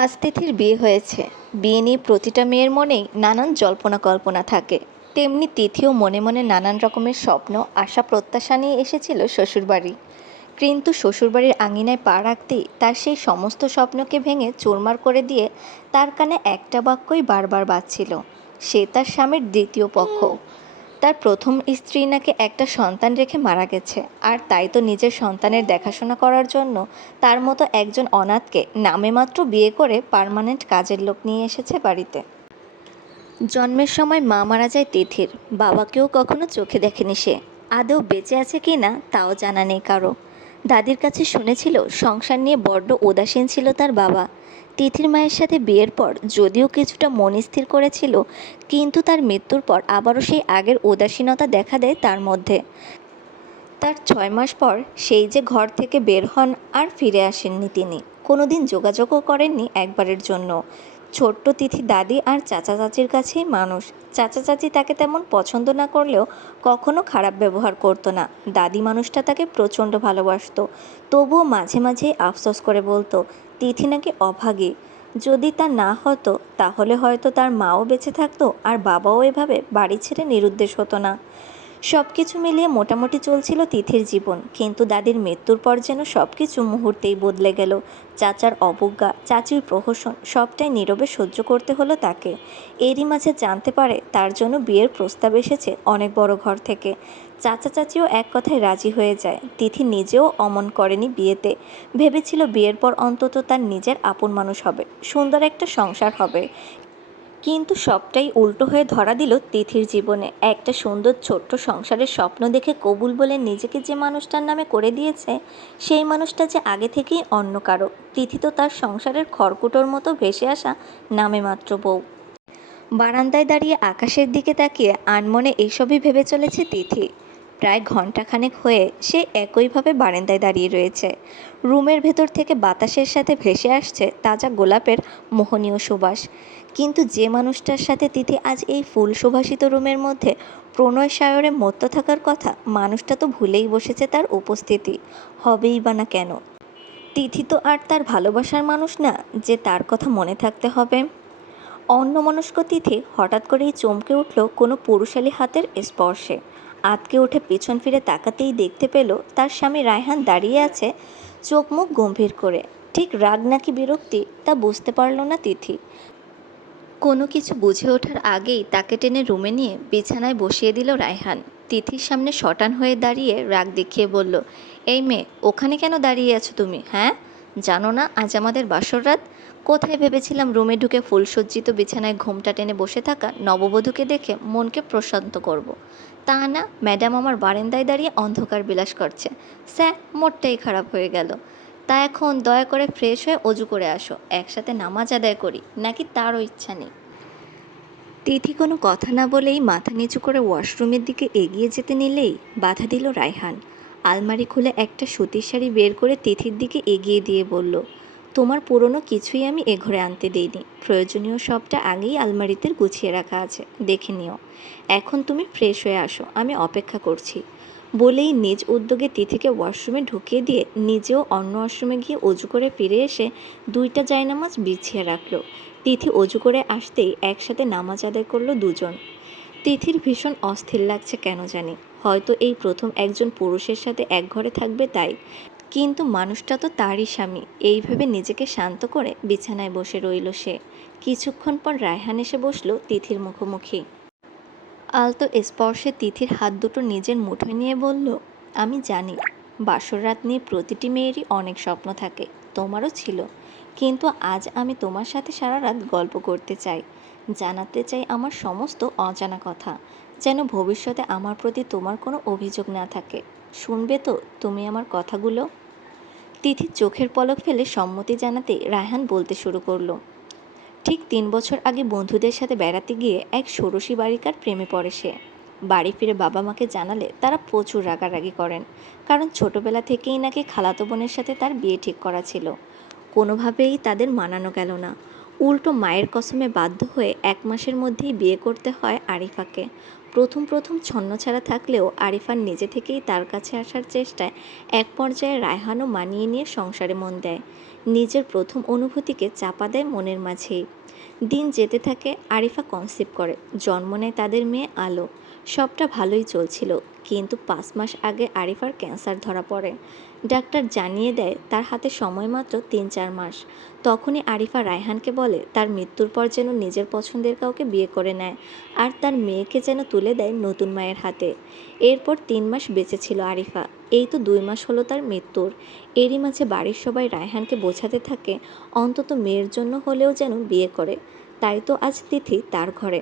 আজ তিথির বিয়ে হয়েছে। বিয়ে নিয়ে প্রতিটা মেয়ের মনেই নানান জল্পনা কল্পনা থাকে। তেমনি তিথিও মনে মনে নানান রকমের স্বপ্ন, আশা প্রত্যাশা নিয়ে এসেছিল শ্বশুরবাড়ি। কিন্তু শ্বশুরবাড়ির আঙিনায় পা রাখতেই তার সেই সমস্ত স্বপ্নকে ভেঙে চুরমার করে দিয়ে তার কানে একটা বাক্যই বারবার বাজছিল, সে তার স্বামীর দ্বিতীয় পক্ষ। তার প্রথম স্ত্রী নাকি একটা সন্তান রেখে মারা গেছে, আর তাই তো নিজের সন্তানের দেখাশোনা করার জন্য তার মতো একজন অনাথকে নামে মাত্র বিয়ে করে পার্মানেন্ট কাজের লোক নিয়ে এসেছে বাড়িতে। জন্মের সময় মা মারা যায় তিথির, বাবাকেও কখনো চোখে দেখেনি সে। আদৌ বেঁচে আছে কি না তাও জানা নেই কারো। দাদির কাছে শুনেছিল সংসার নিয়ে বড্ড উদাসীন ছিল তার বাবা। তিথির মায়ের সাথে বিয়ের পর যদিও কিছুটা মন স্থির করেছিল, কিন্তু তার মৃত্যুর পর আবারও সেই আগের উদাসীনতা দেখা দেয় তার মধ্যে। তার 6 মাস পর সেই যে ঘর থেকে বের হন, আর ফিরে আসেননি তিনি। কোনোদিন যোগাযোগও করেননি একবারের জন্য। ছোট্ট তিথি দাদি আর চাচা চাচির কাছেই মানুষ। চাচা চাচি তাকে তেমন পছন্দ না করলেও কখনো খারাপ ব্যবহার করতো না। দাদি মানুষটা তাকে প্রচণ্ড ভালোবাসতো, তবুও মাঝে মাঝেই আফসোস করে বলতো তিথি নাকি অভাগী। যদি তা না হতো তাহলে হয়তো তার মাও বেঁচে থাকতো, আর বাবাও এভাবে বাড়ি ছেড়ে নিরুদ্দেশ হতো না। সব কিছু মিলিয়ে মোটামুটি চলছিল তিথির জীবন, কিন্তু দাদির মৃত্যুর পর যেন সব কিছু মুহূর্তেই বদলে গেল। চাচার অবজ্ঞা, চাচির প্রহসন, সবটাই নীরবে সহ্য করতে হলো তাকে। এরই মাঝে জানতে পারে তার জন্য বিয়ের প্রস্তাব এসেছে অনেক বড় ঘর থেকে। চাচা চাচিও এক কথায় রাজি হয়ে যায়। তিথি নিজেও অমন করেনি বিয়েতে। ভেবেছিল বিয়ের পর অন্তত তার নিজের আপন মানুষ হবে, সুন্দর একটা সংসার হবে। কিন্তু সবটাই উল্টো হয়ে ধরা দিল তিথির জীবনে। একটা সুন্দর ছোট্ট সংসারের স্বপ্ন দেখে কবুল বলে নিজেকে যে মানুষটার নামে করে দিয়েছে, সেই মানুষটা যে আগে থেকেই অন্য কারো। তিথি তো তার সংসারের খড়কুটোর মতো ভেসে আসা নামে মাত্র বউ। বারান্দায় দাঁড়িয়ে আকাশের দিকে তাকিয়ে আনমনে এইসবই ভেবে চলেছে তিথি। প্রায় ঘন্টাখানেক হয়ে সে একইভাবে বারান্দায় দাঁড়িয়ে রয়েছে। রুমের ভেতর থেকে বাতাসের সাথে ভেসে আসছে তাজা গোলাপের মোহনীয় সুবাস। কিন্তু যে মানুষটার সাথে তিথি আজ এই ফুল সুবাসিত রুমের মধ্যে প্রণয় সায়রে মত্ত থাকার কথা, মানুষটা তো ভুলেই বসেছে তার উপস্থিতি। হবেই বা না কেন? তিথি তো আর তার ভালোবাসার মানুষ না যে তার কথা মনে থাকতে হবে। অন্যমনস্ক তিথি হঠাৎ করেই চমকে উঠল কোনো পুরুষালী হাতের স্পর্শে। আঁতকে উঠে পিছন ফিরে তাকাতেই দেখতে পেল তার স্বামী রায়হান দাঁড়িয়ে আছে, চোখ মুখ গম্ভীর করে। ঠিক রাগ নাকি বিরক্তি তা বুঝতে পারল না তিথি। কোনো কিছু বুঝে ওঠার আগেই তাকে টেনে রুমে নিয়ে বিছানায় বসিয়ে দিল রায়হান। তিথির সামনে শটান হয়ে দাঁড়িয়ে রাগ দেখিয়ে বলল, এই মেয়ে, ওখানে কেন দাঁড়িয়ে আছো তুমি? হ্যাঁ, জানো না আজ আমাদের বাসর রাত? কোথায় ভেবেছিলাম রুমে ঢুকে ফুলসজ্জিত বিছানায় ঘোমটা টেনে বসে থাকা নববধূকে দেখে মনকে প্রশান্ত করব। তা না, ম্যাডাম আমার বারান্দায় দাঁড়িয়ে অন্ধকার বিলাস করছে। স্যার, মোটটাই খারাপ হয়ে গেল। তা এখন দয়া করে ফ্রেশ হয়ে অজু করে আসো, একসাথে নামাজ আদায় করি, নাকি তারও ইচ্ছা নেই? তিথি কোনো কথা না বলেই মাথা নিচু করে ওয়াশরুমের দিকে এগিয়ে যেতে নিলেই বাধা দিল রায়হান। আলমারি খুলে একটা সুতির শাড়ি বের করে তিথির দিকে এগিয়ে দিয়ে বলল, তোমার পুরনো কিছুই আমি এ ঘরে আনতে দিইনি। প্রয়োজনীয় সবটা আগেই আলমারিতে গুছিয়ে রাখা আছে, দেখে নিও। এখন তুমি ফ্রেশ হয়ে আসো, আমি অপেক্ষা করছি। বলেই নিজ উদ্যোগে তিথিকে ওয়াশরুমে ঢুকিয়ে দিয়ে নিজেও অন্য ওয়াশরুমে গিয়ে অজু করে ফিরে এসে 2টা জায়নামাজ বিছিয়ে রাখলো। তিথি অজু করে আসতেই একসাথে নামাজ আদায় করলো দুজন। তিথির ভীষণ অস্থির লাগছে কেন জানি। হয়তো এই প্রথম একজন পুরুষের সাথে এক ঘরে থাকবে তাই। কিন্তু মানুষটা তো তারই স্বামী, এই ভেবে নিজেকে শান্ত করে বিছানায় বসে রইল সে। কিছুক্ষণ পর রায়হান এসে বসলো তিথির মুখোমুখি। আলতো স্পর্শে তিথির হাত দুটো নিজের মুঠোয় নিয়ে বলল, আমি জানি বাসর রাত নিয়ে প্রতিটি মেয়েরই অনেক স্বপ্ন থাকে, তোমারও ছিল। কিন্তু আজ আমি তোমার সাথে সারা রাত গল্প করতে চাই, জানাতে চাই আমার সমস্ত অজানা কথা, যেন ভবিষ্যতে আমার প্রতি তোমার কোনো অভিযোগ না থাকে। শুনবে তো তুমি আমার কথাগুলো? তিথির চোখের পলক ফেলে সম্মতি জানাতে রায়হান বলতে শুরু করলো, ঠিক 3 বছর আগে বন্ধুদের সাথে বেড়াতে গিয়ে এক ষোড়শী বালিকার প্রেমে পড়ে সে। বাড়ি ফিরে বাবা মাকে জানালে তারা প্রচুর রাগারাগি করেন, কারণ ছোটবেলা থেকেই নাকি খালাতো বোনের সাথে তার বিয়ে ঠিক করা ছিল। কোনোভাবেই তাদের মানানো গেল না। উল্টো মায়ের কসমে বাধ্য হয়ে 1 মাসের মধ্যেই বিয়ে করতে হয় আরিফাকে। প্রথম প্রথম ছন্নছাড়া থাকলেও আরিফার নিজে থেকেই তার কাছে আসার চেষ্টায় এক পর্যায়ে রায়হানও মানিয়ে নিয়ে সংসারে মন দেয়। নিজের প্রথম অনুভূতিকে চাপা দেয় মনের মাঝেই। দিন যেতে থাকে, আরিফা কনসিভ করে, জন্ম নেয় তাদের মেয়ে আলো। সবটা ভালোই চলছিল, কিন্তু 5 মাস আগে আরিফার ক্যান্সার ধরা পড়ে। ডাক্তার জানিয়ে দেয় তার হাতে সময় মাত্র 3-4 মাস। তখনই আরিফা রায়হানকে বলে তার মৃত্যুর পর যেন নিজের পছন্দের কাউকে বিয়ে করে নেয়, আর তার মেয়েকে যেন তুলে দেয় নতুন মায়ের হাতে। এরপর 3 মাস বেঁচে ছিল আরিফা। এই তো 2 মাস হলো তার মৃত্যুর। এরই মাঝে বাড়ির সবাই রায়হানকে বোঝাতে থাকে অন্তত মেয়ের জন্য হলেও যেন বিয়ে করে। তাই তো আজ তিথি তার ঘরে।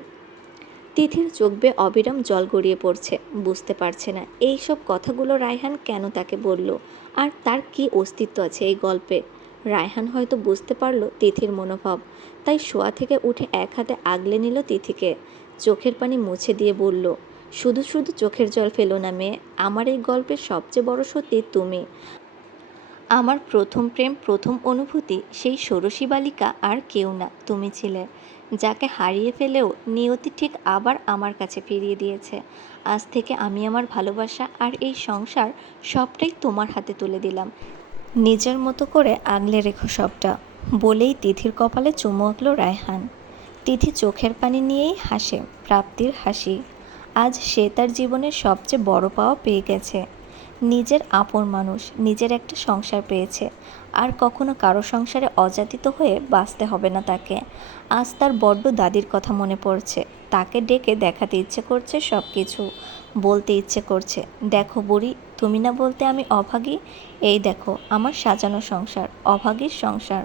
তিথির চোখ বেয়ে অবিরাম জল গড়িয়ে পড়ছে, বুঝতে পারছে না এই সব কথাগুলো রায়হান কেন তাকে বলল, আর তার কি অস্তিত্ব আছে এই গল্পে। রায়হান হয়তো বুঝতে পারল তিথির মনোভাব, তাই শোয়া থেকে উঠে এক হাতে আগলে নিল তিথিকে। চোখের পানি মুছে দিয়ে বলল, শুধু শুধু চোখের জল ফেলো না মেয়ে, আমার এই গল্পের সবচেয়ে বড় সত্যি তুমি। আমার প্রথম প্রেম, প্রথম অনুভূতি, সেই ষোড়শী বালিকা আর কেউ না, তুমি ছিলে, যাকে হারিয়ে ফেলেও নিয়তি ঠিক আবার আমার কাছে ফিরিয়ে দিয়েছে। আজ থেকে আমি আমার ভালোবাসা আর এই সংসার সবটাই তোমার হাতে তুলে দিলাম। নিজের মতো করে আগলে রেখো সবটা। বলেই তিথির কপালে চুমু আঁকল রায়হান। তিথি চোখের পানি নিয়েই হাসে, প্রাপ্তির হাসি। আজ সে তার জীবনের সবচেয়ে বড় পাওয়া পেয়ে গেছে। নিজের আপন মানুষ, নিজের একটা সংসার পেয়েছে। আর কখনো কারো সংসারে অযাচিত হয়ে বাঁচতে হবে না তাকে। আজ তার বড্ড দাদির কথা মনে পড়ছে। তাকে ডেকে দেখাতে ইচ্ছে করছে সব কিছু। বলতে ইচ্ছে করছে, দেখো বুড়ি, তুমি না বলতে আমি অভাগী, এই দেখো আমার সাজানো সংসার, অভাগীর সংসার।